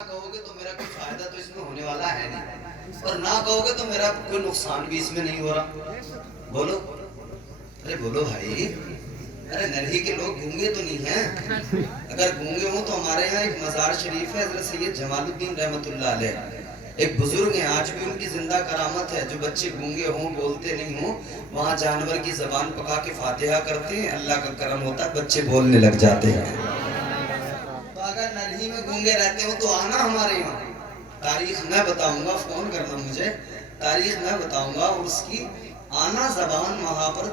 کہو گے تو میرا کوئی فائدہ تو اس میں ہونے والا ہے نہیں، اور نہ کہو گے تو میرا کوئی نقصان بھی اس میں نہیں ہو رہا۔ بولو، ارے بولو بھائی، ارے نرہی کے لوگ گونگے تو نہیں ہیں؟ اگر گونگے ہوں تو ہمارے یہاں ایک مزار شریف ہے حضرت سید جمال الدین رحمۃ اللہ علیہ، ایک بزرگ ہیں، آج بھی ان کی زندہ کرامت ہے، جو بچے گونگے ہوں، بولتے نہیں ہوں، وہاں جانور کی زبان پکا کے فاتحہ کرتے ہیں، اللہ کا کرم ہوتا ہے، بچے بولنے لگ جاتے ہیں۔ تو اگر نرہی میں گونگے رہتے ہو تو آنا ہمارے یہاں، تاریخ میں بتاؤں گا، فون کرنا مجھے، تاریخ میں بتاؤں گا، اور اس کی آنا زبان وہاں پر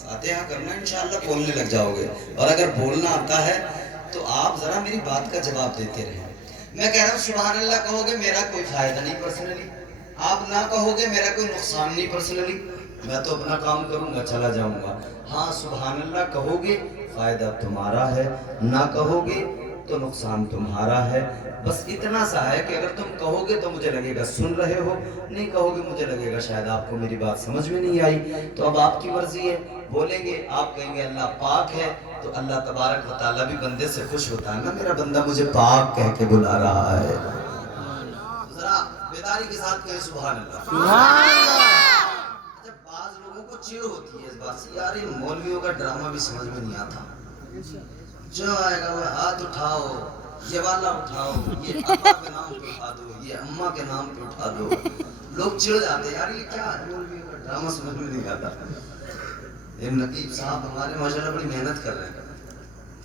فاتحہ کرنا، انشاءاللہ بولنے لگ جاؤ گے۔ اور اگر بولنا آتا ہے تو آپ ذرا میری بات کا جواب دیتے رہیں۔ میں کہہ رہا ہوں سبحان اللہ کہو گے میرا کوئی فائدہ نہیں پرسنلی، آپ نہ کہو گے میرا کوئی نقصان نہیں پرسنلی، میں تو اپنا کام کروں گا، چلا جاؤں گا۔ ہاں سبحان اللہ کہو گے فائدہ تمہارا ہے، نہ کہو گے تو نقصان تمہارا ہے۔ بس اتنا سا ہے کہ اگر تم کہو گے تو مجھے لگے گا سن رہے ہو، نہیں کہو گے مجھے لگے گا شاید آپ کو میری بات سمجھ میں نہیں آئی، تو اب آپ کی مرضی ہے، بولیں گے، آپ کہیں گے اللہ پاک ہے، تو اللہ تبارک و تعالیٰ بھی بندے سے خوش ہوتا ہے نا، میرا بندہ مجھے پاک کہہ کے بلا رہا ہے۔ ذرا بیداری کے ساتھ کہیں سبحان اللہ۔ اچھا بعض لوگوں کو چڑ ہوتی ہے اس بات سے، یار ان مولویوں کا ڈرامہ بھی سمجھ میں نہیں آتا، جو آئے گا وہ ہاتھ اٹھاؤ، یہ والا اٹھاؤ، یہ ابا کے نام پہ اٹھا دو، یہ اماں کے نام پہ اٹھا دو، لوگ چڑ جاتے ہیں، یار یہ کیا مولویوں کا ڈرامہ سمجھ میں نہیں آتا۔ یہ نقیب صاحب ہمارے ماشاءاللہ بڑی محنت کر رہے ہیں،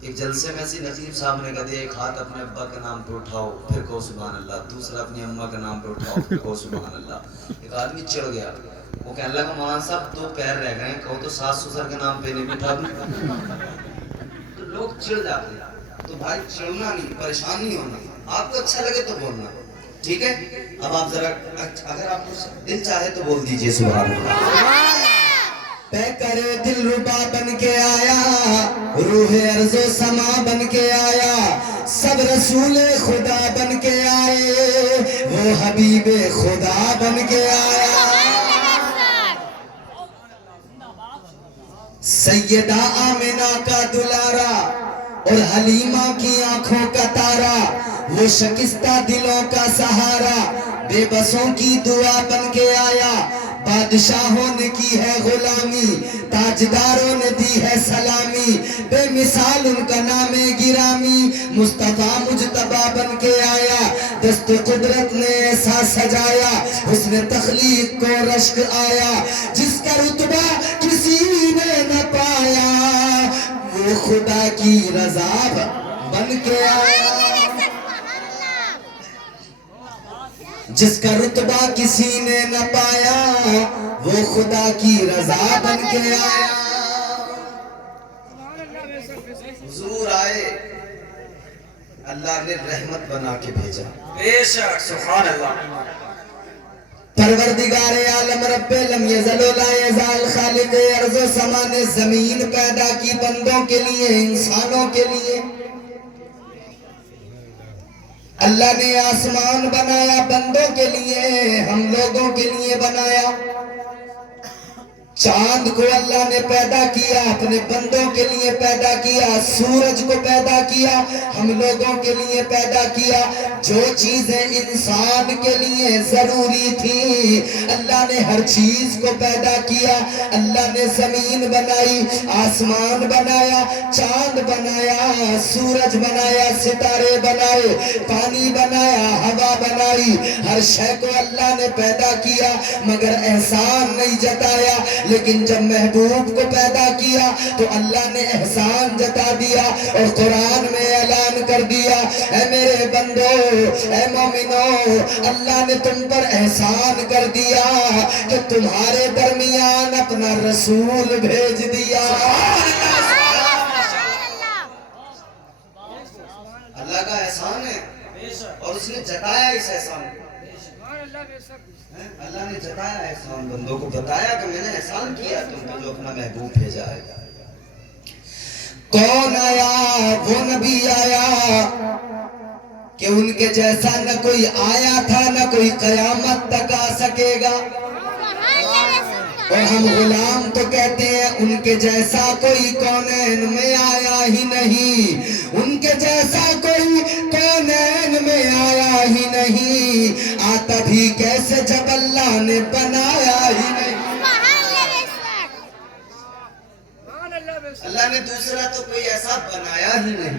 ایک جلسے میں سی نقیب صاحب نے کہا دیا ایک ہاتھ اپنے ابا کے نام پہ اٹھاؤ پھر کہو سبحان اللہ، دوسرا اپنی اماں کے نام پہ اٹھاؤ پھر کہو سبحان اللہ۔ ایک آدمی چڑھ گیا، وہ کہنے لگا مولانا صاحب دو پیر رہ گئے ہیں، کہو تو ساس سسر کے نام پہ نہیں بٹھا دوں۔ تو لوگ چڑھ جاتے ہیں، تو بھائی چڑھنا نہیں، پریشان نہیں ہونا، آپ کو اچھا لگے تو بولنا، ٹھیک ہے؟ اب آپ ذرا اگر آپ کو دل چاہے تو بول دیجئے سبحان اللہ۔ پہ کرے دل ربا بن کے آیا، روح ارض و سما بن کے آیا، سب رسول خدا بن کے آئے، وہ حبیب خدا بن کے آیا۔ سیدہ آمنہ کا دلارا اور حلیمہ کی آنکھوں کا تارا، وہ شکستہ دلوں کا سہارا، بے بسوں کی دعا بن کے آیا، بادشاہوں نے کی ہے غلامی، تاجداروں نے دی ہے سلامی، بے مثال ان کا نام گرامی، مصطفیٰ مجتبیٰ بن کے آیا، دست قدرت نے ایسا سجایا، حسن تخلیق کو رشک آیا، جس کا رتبہ کسی نے نہ پایا، وہ خدا کی رضا بن کے آیا۔ جس کا رتبہ کسی نے نہ پایا، وہ خدا کی رضا بن کے آیا۔ حضور آئے، اللہ نے رحمت بنا کے بھیجا، بے شک سبحان اللہ۔ پروردگار عالم رب لم یزل و لا یزال خالق ارض و سما نے زمین پیدا کی بندوں کے لیے، انسانوں کے لیے، اللہ نے آسمان بنایا بندوں کے لیے، ہم لوگوں کے لیے بنایا، چاند کو اللہ نے پیدا کیا اپنے بندوں کے لیے پیدا کیا، سورج کو پیدا کیا ہم لوگوں کے لیے پیدا کیا، جو چیزیں انسان کے لیے ضروری تھی اللہ نے ہر چیز کو پیدا کیا۔ اللہ نے زمین بنائی، آسمان بنایا، چاند بنایا، سورج بنایا، ستارے بنائے، پانی بنایا، ہوا بنائی، ہر شے کو اللہ نے پیدا کیا، مگر احسان نہیں جتایا۔ لیکن جب محبوب کو پیدا کیا تو اللہ نے احسان جتا دیا، اور قرآن میں اعلان کر دیا، اے میرے بندو، اے مومنو، اللہ نے تم پر احسان کر دیا کہ تمہارے درمیان اپنا رسول بھیج دیا۔ اللہ کا احسان ہے اور اس نے جتایا اس احسان کو، اللہ نے جتایا احسان، بندوں کو بتایا کہ میں نے احسان کیا تم پہ جو اپنا محبوب بھیجا ہے۔ کون آیا؟ وہ نبی آیا کہ ان کے جیسا نہ کوئی آیا تھا نہ کوئی قیامت تک آ سکے گا، اور ہم غلام تو کہتے ہیں ان کے جیسا کوئی کونین میں آیا ہی نہیں، ان کے جیسا کوئی کونین میں آیا نہیں آتا بھی کیسے جب اللہ نے بنایا ہی نہیں. اللہ نے دوسرا تو کوئی ایسا بنایا ہی نہیں.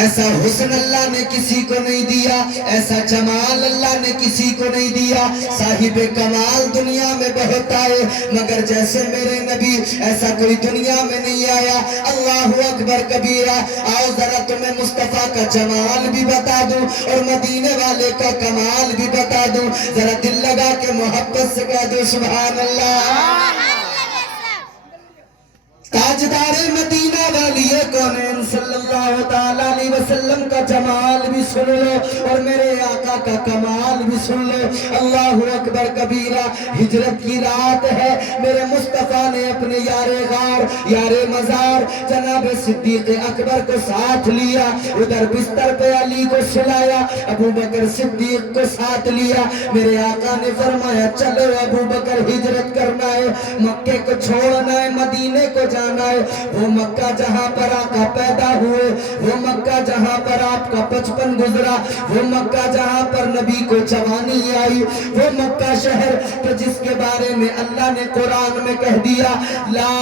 ایسا حسن اللہ نے کسی کو نہیں دیا, ایسا جمال اللہ نے کسی کو نہیں دیا. صاحب کمال دنیا میں بہت آئے مگر جیسے میرے نبی ایسا کوئی دنیا میں نہیں آیا. اللہ اکبر کبیرہ. آؤ ذرا تمہیں مصطفیٰ کا جمال بھی بتا دوں اور مدینے والے کا کمال بھی بتا دوں. ذرا دل لگا کے محبت سے کہہ دو سبحان اللہ. تاجدار مدینہ والی کونین صلی اللہ تعالیٰ علیہ وسلم کا جمال بھی سن لو اور میرے آقا کا کمال بھی سن لو. اللہ اکبر کبیرہ. ہجرت کی رات ہے, میرے مصطفیٰ نے اپنے یار غار یار مزار جناب صدیق اکبر کو ساتھ لیا. ادھر بستر پہ علی کو سلایا, ابو بکر صدیق کو ساتھ لیا. میرے آقا نے فرمایا چلو ابو بکر ہجرت کرنا ہے, مکے کو چھوڑنا ہے, مدینے کو جانا ہے. وہ مکہ جہاں پر آقا پیدا ہوئے, وہ مکہ جہاں پر آپ کا بچپن گزرا, وہ مکہ جہاں پر نبی کو جوانی آئی, وہ مکہ شہر کہ جس کے بارے میں اللہ نے قرآن میں کہہ دیا لا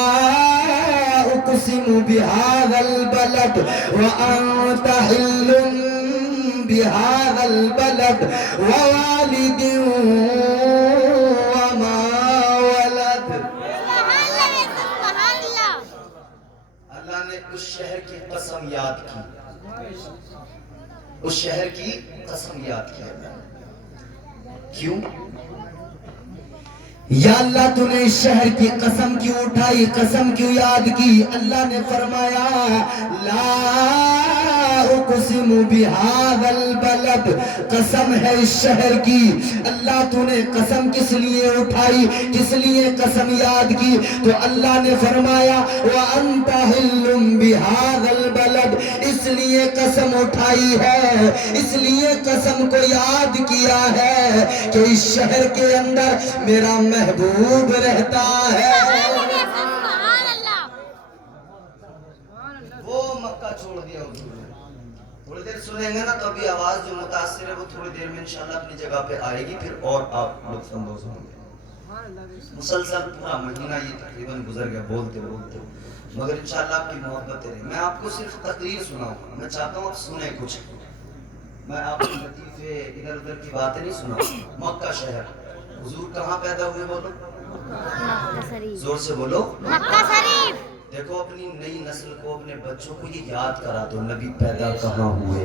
اقسم بہذا البلد وانت حل بہذا البلد ووالد وما ولد. اللہ نے اس شہر کی قسم یاد کی, اس شہر کی قسم یاد کی. کیوں؟ یا اللہ تو نے اس شہر کی قسم کیوں اٹھائی, قسم کیوں یاد کی؟ اللہ نے فرمایا لا اقسم بہذا البلد, قسم ہے اس شہر کی. اللہ تو نے قسم کس لیے اٹھائی, کس لیے قسم یاد کی؟ تو اللہ نے فرمایا وانت حل بہذا البلد, اس لیے قسم اٹھائی ہے, اس لیے قسم کو یاد کیا ہے کہ اس شہر کے اندر میرا محبوب رہتا ہے. وہ مکہ چھوڑ دیا حضور نے. تھوڑی دیر سنیں گے نا تو ابھی آواز جو متاثر ہے وہ تھوڑی دیر میں انشاءاللہ اپنی جگہ پہ آئے گی, پھر اور آپ لطف اندوز ہوں گے. مسلسل پورا مہینہ یہ تقریباً گزر گیا بولتے بولتے, مگر انشاءاللہ آپ کی محبت رہے. میں آپ کو صرف تقریر سناؤں گا, میں چاہتا ہوں آپ سنیں کچھ, میں آپ کو لطیفے ادھر ادھر کی باتیں نہیں سناؤں. مکہ شہر, حضور کہاں پیدا ہوئے بولو, زور سے بولو, مکہ شریف. دیکھو اپنی نئی نسل کو, اپنے بچوں کو یہ یاد کرا دو نبی پیدا کہاں ہوئے,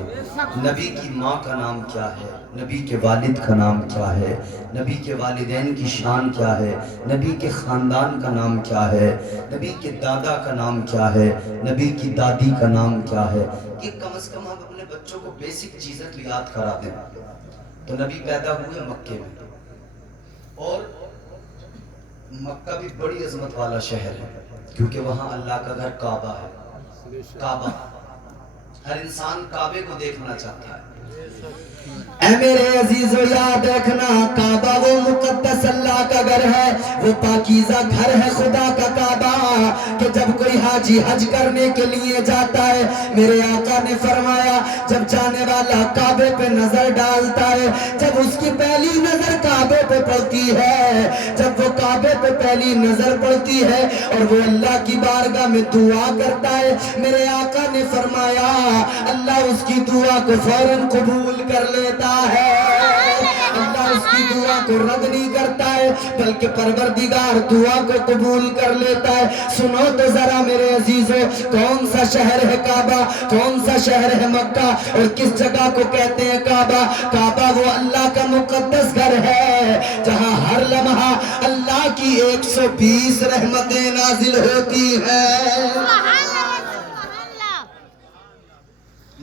نبی کی ماں کا نام کیا ہے, نبی کے والد کا نام کیا ہے, نبی کے والدین کی شان کیا ہے, نبی کے خاندان کا نام کیا ہے, نبی کے دادا کا نام کیا ہے, نبی کی دادی کا نام کیا ہے. کہ کم از کم ہم اپنے بچوں کو بیسک چیزیں تو یاد کرا دیں. تو نبی پیدا ہوئے مکے میں, اور مکہ بھی بڑی عظمت والا شہر ہے کیونکہ وہاں اللہ کا گھر کعبہ ہے. کعبہ, ہر انسان کعبے کو دیکھنا چاہتا ہے. اے میرے عزیزو یاد رکھنا کعبہ وہ مقدس اللہ کا گھر ہے, وہ پاکیزہ گھر ہے خدا کا کعبہ, کہ جب کوئی حاجی حج کرنے کے لیے جاتا ہے میرے آقا نے فرمایا جب جانے والا کعبے پہ نظر ڈالتا ہے, جب اس کی پہلی نظر کعبے پہ پڑتی ہے, جب وہ کعبے پہ پہلی نظر پڑتی ہے اور وہ اللہ کی بارگاہ میں دعا کرتا ہے, میرے آقا نے فرمایا اللہ اس کی دعا کو فوراً قبول کر لیتا ہے. اللہ اس کی دعا کو رد نہیں کرتا ہے بلکہ پروردگار دعا کو قبول کر لیتا ہے. سنو تو ذرا میرے عزیزو, کون سا شہر ہے کعبہ, کون سا شہر ہے مکہ, اور کس جگہ کو کہتے ہیں کعبہ؟ کعبہ وہ اللہ کا مقدس گھر ہے جہاں ہر لمحہ اللہ کی 120 رحمتیں نازل ہوتی ہیں.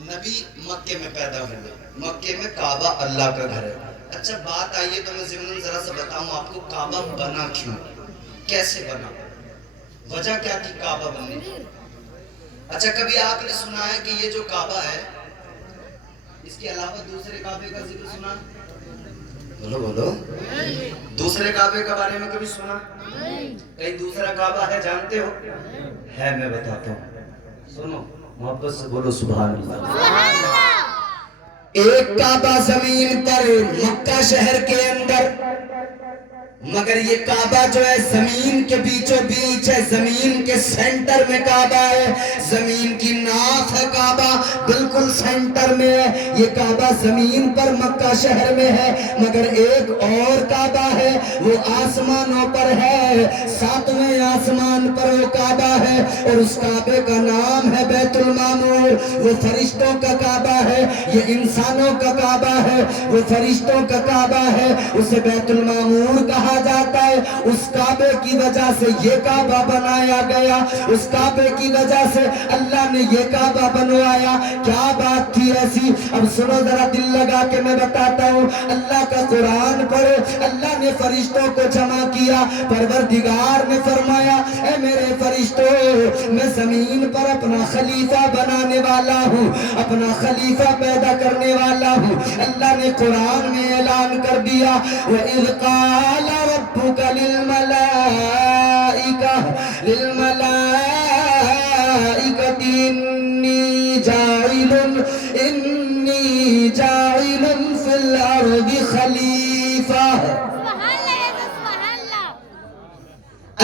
نبی مکے میں پیدا ہوئے, مکے میں کعبہ اللہ کا گھر ہے. اچھا بات آئیے تو میں ضمن ذرا سا بتاؤں آپ کو کعبہ بنا کیوں, کیسے بنا, وجہ کیا تھی کعبہ بننے کی. اچھا کبھی آپ نے سنا ہے کہ یہ جو کعبہ ہے اس کے علاوہ دوسرے کعبے کا ذکر سنا؟ بولو بولو, دوسرے کعبے کے بارے میں کبھی سنا؟ کہیں دوسرا کعبہ ہے جانتے ہو؟ ہے, میں بتاتا ہوں, سنو محبت سے بولو سبحان اللہ. ایک کعبہ زمین پر مکہ شہر کے اندر، مگر یہ کعبہ جو ہے زمین کے بیچوں بیچ ہے، زمین کے سینٹر میں کعبہ ہے، زمین کی ناف ہے کعبہ بالکل سینٹر میں ہے۔ یہ کعبہ زمین پر مکہ شہر میں ہے، مگر ایک اور کعبہ ہے وہ آسمانوں پر ہے، ساتویں آسمان پر وہ کعبہ ہے، اور اس کعبے کا نام ہے بیت المعمور۔ وہ فرشتوں کا کعبہ ہے، یہ انسانوں کا کعبہ ہے، وہ فرشتوں کا کعبہ ہے، اسے بیت المعمور کہا جاتا ہے۔ اس کعبے کی وجہ سے یہ کعبہ بنایا گیا، اس کعبے کی وجہ سے اللہ نے یہ کعبہ بنوایا۔ کیا بات تھی ایسی؟ اب سنو ذرا دل لگا کے میں بتاتا ہوں۔ اللہ کا قرآن پڑھو، اللہ نے فرشتوں کو جمع کیا، پروردگار نے فرمایا اے میرے فرشتوں، میں زمین پر اپنا خلیفہ بنانے والا ہوں، اپنا خلیفہ پیدا کرنے والا ہوں۔ اللہ نے قرآن میں اعلان کر دیا وَإِذْ قَالَ رَبُّكَ لِلْمَلَائِكَةِ إِنِّي جَاعِلٌ فِي الْأَرْضِ خَلِيفَةً۔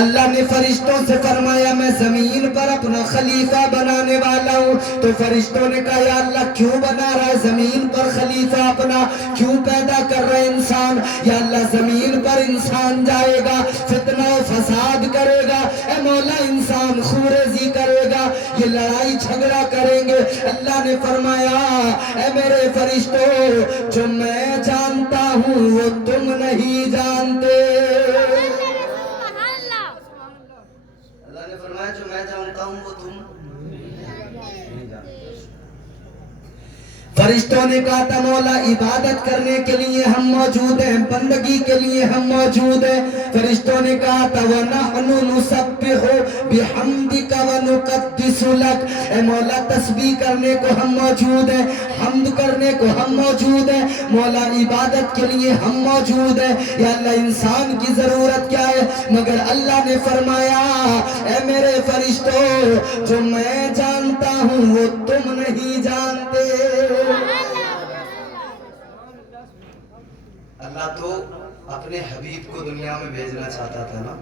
اللہ نے فرشتوں سے فرمایا میں زمین پر اپنا خلیفہ بنانے والا ہوں۔ تو فرشتوں نے کہا یا اللہ کیوں بنا رہا ہے زمین پر خلیفہ اپنا، کیوں پیدا کر رہے انسان؟ یا اللہ زمین پر انسان جائے گا، فتنہ و فساد کرے گا، اے مولا انسان خوریزی کرے گا، یہ لڑائی جھگڑا کریں گے۔ اللہ نے فرمایا اے میرے فرشتوں، جو میں جانتا ہوں وہ تم نہیں جانتے۔ جو میں جانتا ہوں وہ تم نہیں جانتے۔ فرشتوں نے کہا تھا مولا عبادت کرنے کے لیے ہم موجود ہیں، بندگی کے لیے ہم موجود ہیں۔ فرشتوں نے کہا تھا وَنَحْنُ نُسَبِّحُ بِحَمْدِكَ وَنُقَدِّسُ لَكَ، اے مولا تسبیح کرنے کو ہم موجود ہیں، حمد کرنے کو ہم موجود ہیں، مولا عبادت کے لیے ہم موجود ہیں۔ یا اللہ انسان کی ضرورت کیا ہے؟ مگر اللہ نے فرمایا اے میرے فرشتوں، جو میں جانتا ہوں وہ تم نہیں جانتے۔ اللہ تو اپنے حبیب کو دنیا میں بھیجنا چاہتا تھا نا،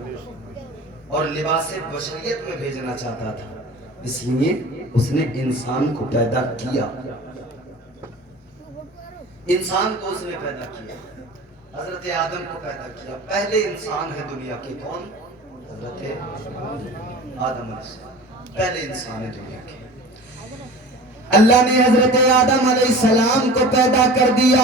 اور لباس بشریت میں بھیجنا چاہتا تھا، اس لیے اس نے انسان کو پیدا کیا، انسان کو اس نے پیدا کیا، حضرت آدم کو پیدا کیا۔ پہلے انسان ہے دنیا کے، کون؟ حضرت آدم علیہ السلام، پہلے انسان ہے دنیا کے۔ اللہ نے حضرت آدم علیہ السلام کو پیدا کر دیا۔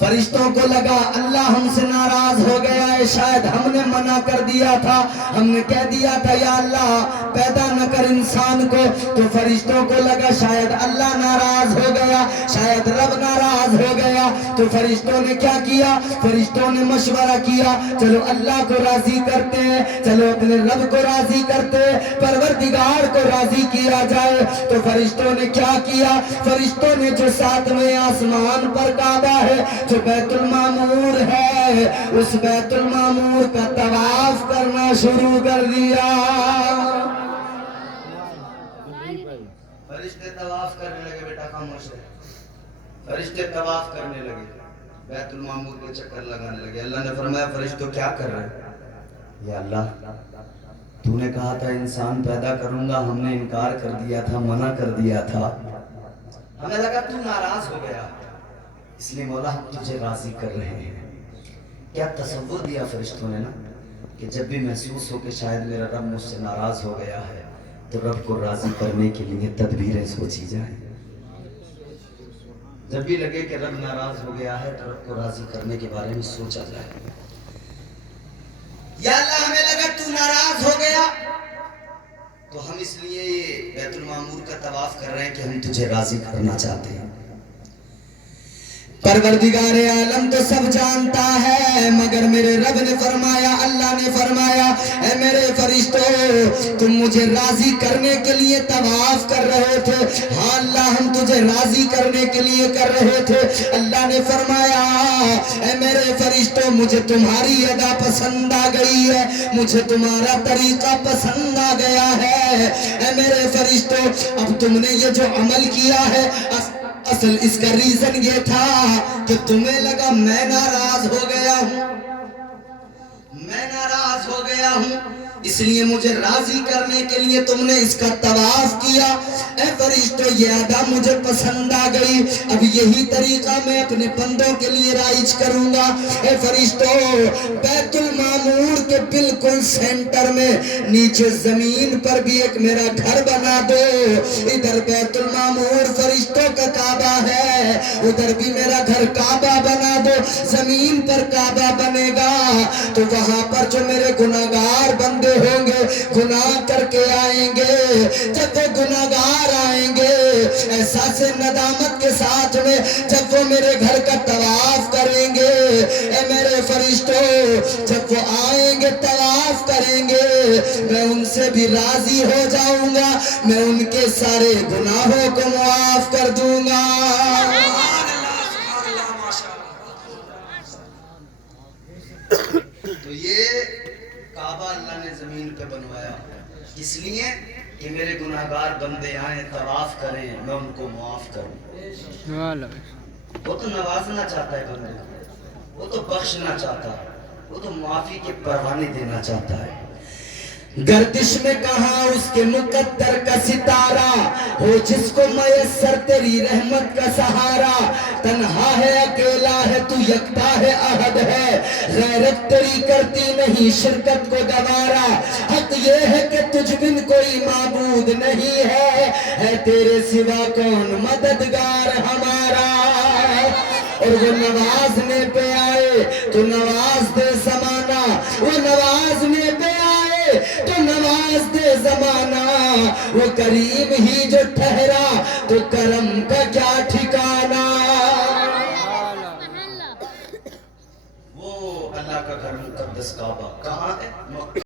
فرشتوں کو لگا اللہ ہم سے ناراض ہو گیا ہے، شاید ہم نے منع کر دیا تھا، ہم نے کہہ دیا تھا یا اللہ پیدا نہ کر انسان کو۔ تو فرشتوں کو لگا شاید اللہ ناراض ہو گیا، شاید رب ناراض ہو گیا۔ تو فرشتوں نے کیا کیا؟ فرشتوں نے مشورہ کیا چلو اللہ کو راضی کرتے ہیں، چلو اپنے رب کو راضی کرتے ہیں، پروردگار کو راضی کیا جائے۔ تو فرشتوں نے کیا کیا؟ فرشتوں نے جو ساتویں آسمان پر کعبہ ہے، جو بیت المعمور ہے، اس بیت المعمور کا طواف کرنا شروع کر دیا۔ فرشتے طواف کرنے لگے، بیٹا خاموش ہے، فرشتے طواف کرنے لگے، بیت المعمور کے چکر لگانے لگے۔ اللہ نے فرمایا فرشتوں کیا کر رہے؟ یا اللہ تو نے کہا تھا انسان پیدا کروں گا، ہم نے انکار کر دیا تھا، منع کر دیا تھا، ہمیں لگا تو ناراض ہو گیا، اس لیے مولا ہم تجھے راضی کر رہے ہیں۔ کیا تصور دیا فرشتوں نے نا، کہ جب بھی محسوس ہو کہ شاید میرا رب مجھ سے ناراض ہو گیا ہے، تو رب کو راضی کرنے کے لیے تدبیریں سوچی جائیں۔ جب بھی لگے کہ رب ناراض ہو گیا ہے تو رب کو راضی کرنے کے بارے میں سوچا جائے۔ یا اللہ ہمیں لگا تو ناراض ہو گیا، تو ہم اس لیے یہ بیت المعمور کا طواف کر رہے ہیں کہ ہم تجھے راضی کرنا چاہتے ہیں۔ پروردگار عالم تو سب جانتا ہے، مگر میرے رب نے فرمایا، اللہ نے فرمایا اے میرے فرشتوں تم مجھے راضی کرنے کے لیے طواف کر رہے تھے، ہاں اللہ ہم تجھے راضی کرنے کے لیے کر رہے تھے۔ اللہ نے فرمایا اے میرے فرشتوں مجھے تمہاری ادا پسند آ گئی ہے، مجھے تمہارا طریقہ پسند آ گیا ہے۔ اے میرے فرشتوں اب تم نے یہ جو عمل کیا ہے اصل اس کا ریزن یہ تھا کہ تمہیں لگا میں ناراض ہو گیا ہوں، میں ناراض ہو گیا ہوں، اس لیے مجھے راضی کرنے کے لیے تم نے اس کا طواف کیا۔ اے فرشتوں یہ ادا مجھے پسند آ گئی، اب یہی طریقہ میں اپنے بندوں کے لیے رائج کروں گا۔ اے فرشتوں بیت المعمور کے بالکل سینٹر میں نیچے زمین پر بھی ایک میرا گھر بنا دو، ادھر بیت المعمور فرشتوں کا کعبہ ہے، ادھر بھی میرا گھر کعبہ بنا دو، زمین پر کعبہ بنے گا تو وہاں پر جو میرے گناہگار بندے ہوں گے گناہ کر کے آئیں گے، جب وہ گناہگار آئیں گے احساس ندامت کے ساتھ میں جب وہ میرے گھر کا طواف کریں گے، اے میرے فرشتوں جب وہ آئیں گے طواف کریں گے میں ان سے بھی راضی ہو جاؤں گا، میں ان کے سارے گناہوں کو معاف کر دوں گا۔ تو یہ کعبہ اللہ نے زمین پہ بنوایا اس لیے کہ میرے گناہگار بندے آئیں طواف کریں میں ان کو معاف کروں۔ وہ تو نوازنا چاہتا ہے بندے کو، وہ تو بخشنا چاہتا ہے، وہ تو معافی کے پروانے دینا چاہتا ہے۔ گردش میں کہاں اس کے مقدر کا ستارہ ہو جس کو میسر تیری رحمت کا سہارا، تنہا ہے اکیلا ہے تو یکتا ہے احد ہے، غیرت تیری کرتی نہیں شرکت کو گوارا، حق یہ ہے کہ تجھ بن کوئی معبود نہیں ہے تیرے سوا کون مددگار ہمارا، اور وہ نوازنے پہ آئے تو نواز دے زمانہ، وہ نوازنے پہ آئے تو نواز دے زمانہ، وہ کریم ہی جو ٹھہرا تو کرم کا کیا ٹھکانہ۔ وہ اللہ کا گھر مقدس کعبہ کہاں ہے؟